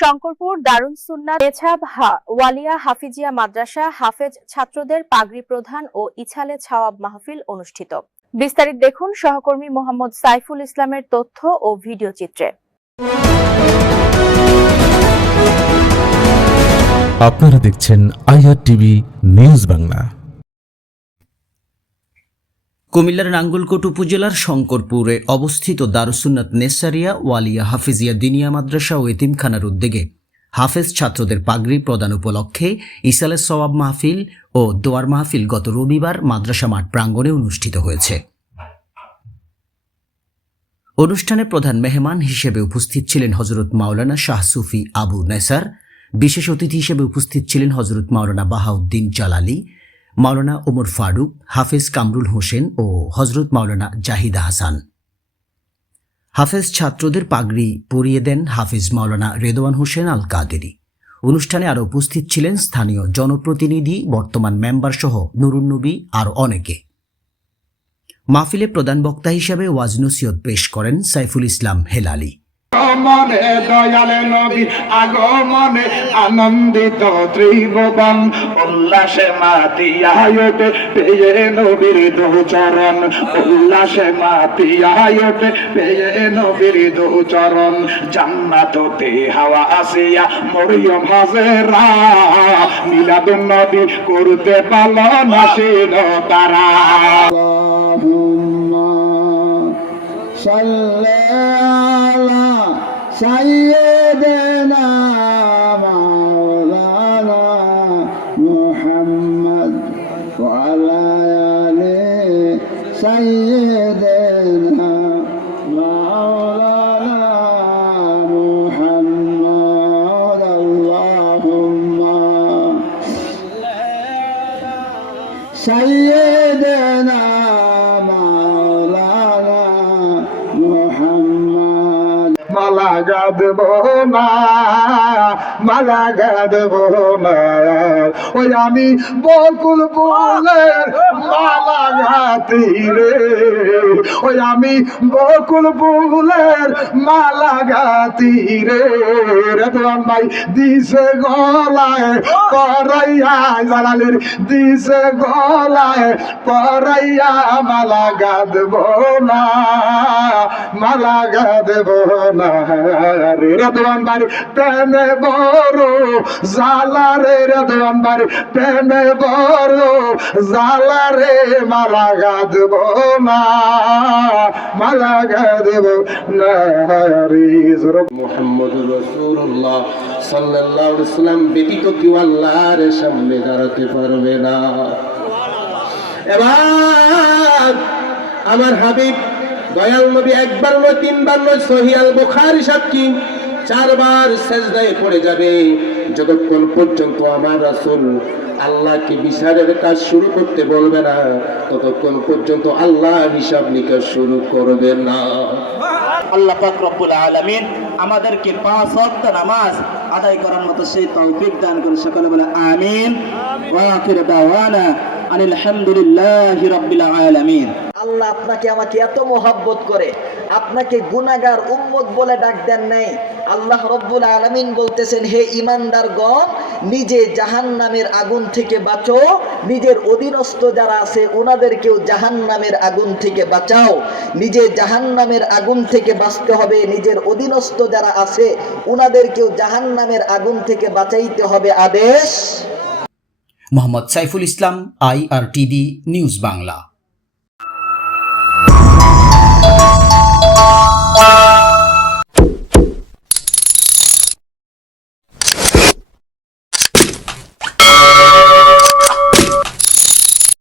শঙ্করপুর, দারুণ সুন্না এছাব ওয়ালিয়া হাফিজিয়া মাদ্রাসা, হাফেজ ছাত্রদের পাগড়ি প্রধান ও ইছালে ছাওয়াব মাহফিল অনুষ্ঠিত। বিস্তারিত দেখুন সহকর্মী মোহাম্মদ সাইফুল ইসলামের তথ্য ও ভিডিও চিত্রে। আপনারা দেখছেন আইআর টিভি নিউজ বাংলা। কুমিল্লার নাঙ্গলকোট উপজেলার শঙ্করপুরে অবস্থিত দারুসুন্নাত নেসারিয়া, ওয়ালিয়া হাফিজিয়া দিনিয়া মাদ্রাসা ও এতিমখানার উদ্যোগে হাফেজ ছাত্রদের পাগড়ি প্রদান উপলক্ষে ইসালে সওয়াব মাহফিল ও দোয়ার মাহফিল গত রবিবার মাদ্রাসা মাঠ প্রাঙ্গণে অনুষ্ঠিত হয়েছে। অনুষ্ঠানে প্রধান মেহমান হিসেবে উপস্থিত ছিলেন হজরত মাওলানা শাহ সুফি আবু নেসার, বিশেষ অতিথি হিসেবে উপস্থিত ছিলেন হজরত মাওলানা বাহাউদ্দিন জালালি মাওলানা ওমর ফারুক, হাফেজ কামরুল হোসেন ও হজরত মাওলানা জাহিদা হাসান। হাফেজ ছাত্রদের পাগড়ি পরিয়ে দেন হাফেজ মাওলানা রেদওয়ান হোসেন আল কাদেরি অনুষ্ঠানে আরও উপস্থিত ছিলেন স্থানীয় জনপ্রতিনিধি, বর্তমান মেম্বার সহ নুরুন্নবী আর অনেকে। মাহফিলে প্রধান বক্তা হিসেবে ওয়াজ নসিহত পেশ করেন সাইফুল ইসলাম হেলালি। আগমনে দয়াল নবী, আগমনে আনন্দিত ত্রিভুবন। উল্লাসে মাতিয়ায়তে পেয়ে নবীর দুচরণ। উল্লাসে মাতিয়ায়তে পেয়ে নবীর দুচরণ। জান্নাততে হাওয়া আসিয়া মরিয়ম হাজেরা, মিলাদুন নবী করতে পালন আসিল তারা। سيدنا مولانا محمد وعلى آل سيدنا مولانا محمد اللهم سيدنا مولانا محمد মালা গাঁদব না, মালা গাঁদব না। ওই আমি বকুল ফুলের মালা রে। ওই আমি বকুল ফুলের মালা গাঁথি রে। রেতরান ভাই দিছে গলায় পরাইয়া, জালালের দিছে গলায় পরাইয়া মালা গাঁদব না, মালা গাঁদব না। রেদওয়ান বাড়ি, প্রেমে বড় জালা রে বাড়ি, প্রেমে বড় জালা রে মালা মালা মোহাম্মদ রসুল্লাহ সাল্লাহ ইসলাম ব্যতীত কেউ আল্লাহর সামনে দাঁড়াতে পারবে না। এবার আমার হাবিব দয়াল নবী একবার নয় তিনবার নয় সহিয়াল বুখারী সাক্ষী চারবার সেজদায় পড়ে যাবে। যতক্ষণ পর্যন্ত আমার রাসূল আল্লাহকে বিচারের কাজ শুরু করতে বলবে না ততক্ষণ পর্যন্ত আল্লাহ হিসাব নিকাশ শুরু করবে না। আল্লাহ পাক রব্বুল আলামিন আমাদেরকে পাঁচ ওয়াক্ত নামাজ আদায় করার মতো সেই তৌফিক দান করে সকলে বলে আমিন। ওয়া আখির দাওয়ানা আনিল হামদুলিল্লাহি রাব্বিল আলামিন। আল্লাহ আপনাকে আমাকে এত মোহাব্বত করে, আপনাকে গুনাগার উম্মত বলে ডাক দেন নাই। আল্লাহ রব্বুল আলমিন বলতেছেন, হে ইমানদারগণ নিজে জাহান্নামের আগুন থেকে বাঁচো। নিজের অধীনস্থ যারা আছে ওনাদেরকেও জাহান্নামের আগুন থেকে বাঁচাও। নিজে জাহান্নামের আগুন থেকে বাঁচতে হবে। নিজের অধীনস্থ যারা আছে ওনাদেরকেও জাহান্নামের আগুন থেকে বাঁচাইতে হবে। আদেশ। Mohammad Saiful Islam I R TV news Bangla. Música